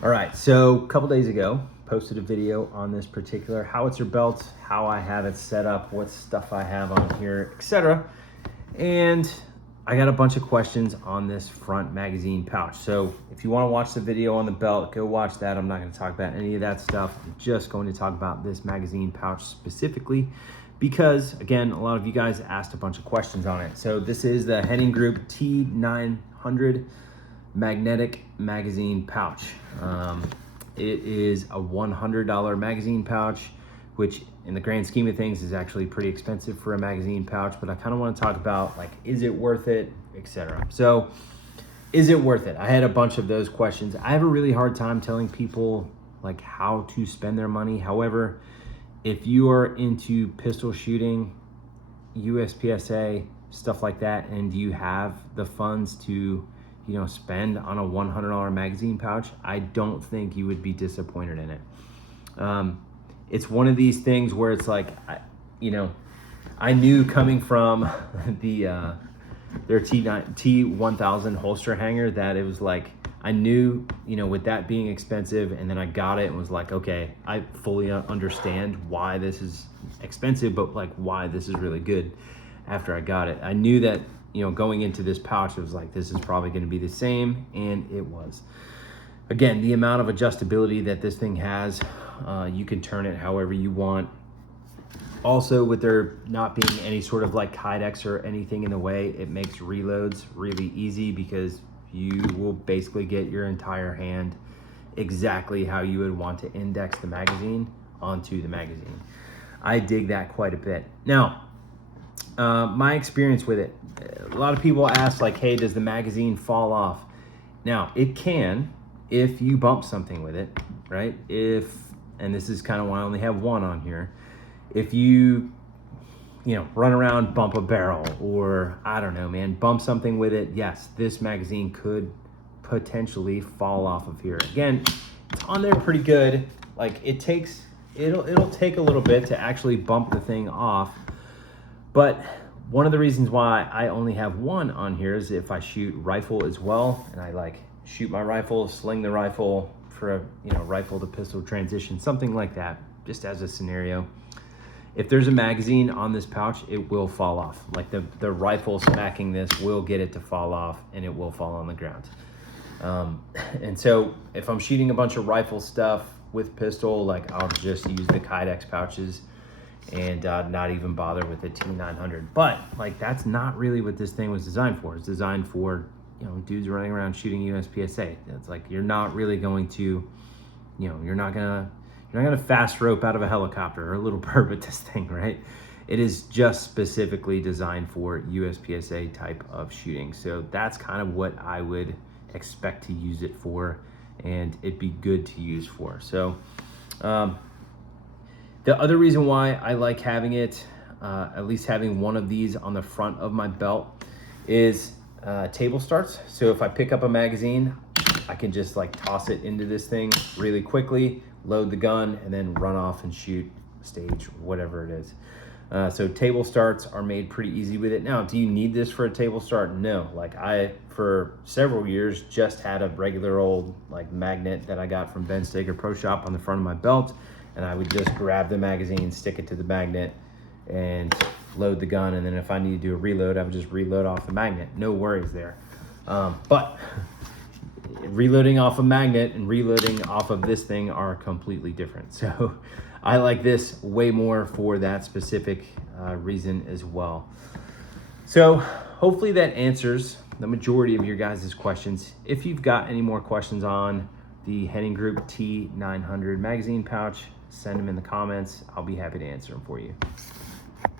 All right, so a couple days ago, posted a video on this particular howitzer belt, how I have it set up, what stuff I have on here, etc. And I got a bunch of questions on this front magazine pouch. So if you want to watch the video on the belt, go watch that. I'm not going to talk about any of that stuff. I'm just going to talk about this magazine pouch specifically because, again, a lot of you guys asked a bunch of questions on it. So this is the Henning Group T900 magnetic magazine pouch. It is a $100 magazine pouch, which in the grand scheme of things is actually pretty expensive for a magazine pouch, but I kind of want to talk about, like, is it worth it, etc. So is it worth it? I had a bunch of those questions. I have a really hard time telling people like how to spend their money. However, if you are into pistol shooting, USPSA, stuff like that, and you have the funds to spend on a $100 magazine pouch, I don't think you would be disappointed in it. It's one of these things where it's like, I knew coming from their T1000 holster hanger that it was like, I knew, with that being expensive, and then I got it and was like, okay, I fully understand why this is expensive, but like why this is really good after I got it. I knew that, going into this pouch, it was like, this is probably going to be the same, and it was. Again, the amount of adjustability that this thing has, you can turn it however you want. Also, with there not being any sort of like kydex or anything in the way, it makes reloads really easy because you will basically get your entire hand exactly how you would want to index the magazine onto the magazine. I dig that quite a bit. Now, my experience with it, a lot of people ask like, hey, does the magazine fall off? Now, it can if you bump something with it, right? And this is kind of why I only have one on here. If you run around, bump a barrel, or I don't know, man, bump something with it, yes, this magazine could potentially fall off of here. Again, it's on there pretty good. Like it'll take a little bit to actually bump the thing off. But one of the reasons why I only have one on here is if I shoot rifle as well, and I like shoot my rifle, sling the rifle for a rifle to pistol transition, something like that, just as a scenario. If there's a magazine on this pouch, it will fall off. Like the rifle smacking this will get it to fall off, and it will fall on the ground. And so if I'm shooting a bunch of rifle stuff with pistol, like I'll just use the kydex pouches and not even bother with the T900. But like that's not really what this thing was designed for. It's designed for dudes running around shooting USPSA. It's like you're not really going to, you're not gonna fast rope out of a helicopter or a little bird with this thing, right? It is just specifically designed for USPSA type of shooting. So that's kind of what I would expect to use it for, and it'd be good to use for. So the other reason why I like having it, at least having one of these on the front of my belt, is table starts. So if I pick up a magazine, I can just like toss it into this thing really quickly, load the gun, and then run off and shoot stage, whatever it is. So table starts are made pretty easy with it. Now, do you need this for a table start? No. Like I, for several years, just had a regular old like magnet that I got from Ben Steger Pro Shop on the front of my belt, and I would just grab the magazine, stick it to the magnet, and load the gun. And then if I need to do a reload, I would just reload off the magnet. No worries there. But reloading off a magnet and reloading off of this thing are completely different. So I like this way more for that specific reason as well. So hopefully that answers the majority of your guys' questions. If you've got any more questions on the Henning Group T900 magazine pouch, send them in the comments. I'll be happy to answer them for you.